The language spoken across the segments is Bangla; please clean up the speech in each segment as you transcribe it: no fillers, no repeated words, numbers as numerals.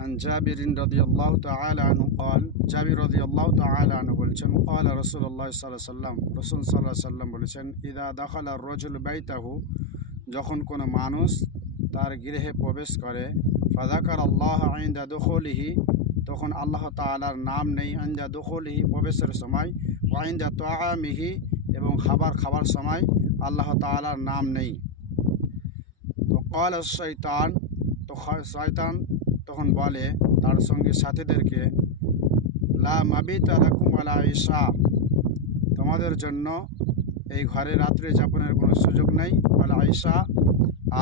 عن جابر رضي الله تعالى عنه قال جابر رضي الله تعالى عنه বলেছেন قال رسول الله صلى الله عليه وسلم রাসূল সাল্লাল্লাহু আলাইহি সাল্লাম বলেছেন ইদা দাখালা আর-রাজুলু বাইতাহু যখন কোনো মানুষ তার গৃহে প্রবেশ করে ফাযাকারাল্লাহ ইনদা দুখুলিহি তখন আল্লাহ তাআলার নাম নেই ইনদা দুখুলিহি প্রবেশের সময় ওয়া ইনদা তুআমিহি এবং খাবার সময় আল্লাহ তাআলার নাম নেই তো ক্বাল আশ-শাইতান তো শয়তান তখন বলে তার সঙ্গে সাথীদেরকে লা মাবিতা লাকুম আলা ঈশা তোমাদের জন্য এই ঘরে রাত্রি যাপনের কোনো সুযোগ নেই আলা ঈশা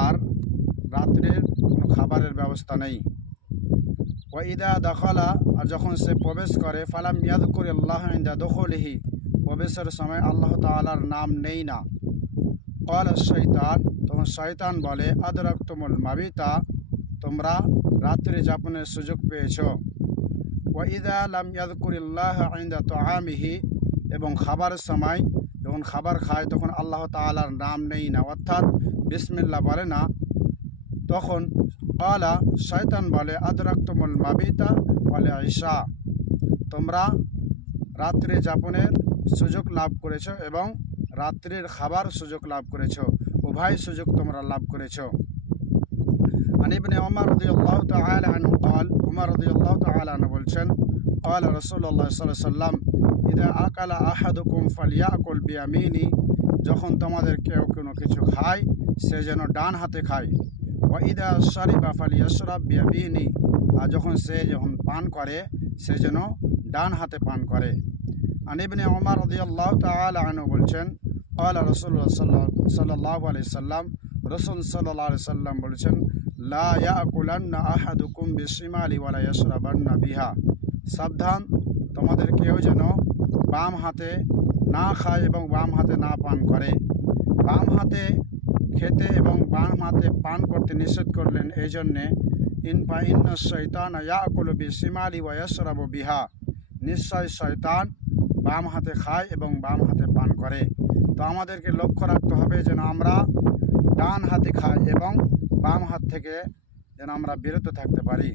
আর রাত্রের কোনো খাবারের ব্যবস্থা নেই ওয়া ইদা দাখালা আর যখন সে প্রবেশ করে ফালাম ইয়াযকুরিল্লাহ ইনদা দুখুলিহি প্রবেশের সময় আল্লাহ তাআলার নাম নেই না ক্বাল আশ-শাইতান তখন শয়তান বলে আদরাকতুমুল মাবিতা তোমরা রাত্রি যাপনের সুযোগ পেয়েছ ওয়া ইদা লাম ইয়াযকুরিল্লাহ ইনদা তুআমিহি এবং খাবারের সময় যখন খাবার খায় তখন আল্লাহ তাআলার নাম নেই না অর্থাৎ বিসমিল্লাহ বলে না তখন ক্বালা শয়তান বলে আদরাকতুমুল মাবিতা ওয়াল ঈশা তোমরা রাত্রি যাপনের সুযোগ লাভ করেছো এবং রাত্রির খাবার সুযোগ লাভ করেছো উভয় সুযোগ তোমরা লাভ করেছো عن ابن عمر رضي الله تعالى عنه قال عمر رضي الله تعالى عنه বলছেন قال رسول الله صلى الله عليه وسلم إذا أكل أحدكم فليأكل بيمينه যখন তোমাদের কেউ কোনো কিছু খায় সে যেন ডান হাতে খায় وإذا شرب فليشرب بيمينه আর যখন পান করে সে যেন ডান হাতে পান করে عن ابن عمر رضي الله تعالى عنه বলছেন قال رسول الله صلى الله عليه وسلم রাসূল সাল্লাল্লাহু আলাইহি সাল্লাম বলেছেন লা ইয়াকুলান্না আহাদুকুম বিশিমালি ওয়ালা ইয়াশরাবান্না বিহা সাবধান তোমাদের কেউ যেন বাম হাতে না খায় এবং বাম হাতে না পান করে বাম হাতে খেতে এবং বাম হাতে পান করতে নিষেধ করলেন এই জন্যে ইন্না শাইতানা ইয়াকুলু বিশিমালি ওয়া ইয়াশরাবু বিহা নিশ্চয় শয়তান বাম হাতে খায় এবং বাম হাতে পান করে তো আমাদেরকে লক্ষ্য রাখতে হবে যেন আমরা ডান হাতে খাই এবং বাম হাত থেকে যেন আমরা বিরত থাকতে পারি।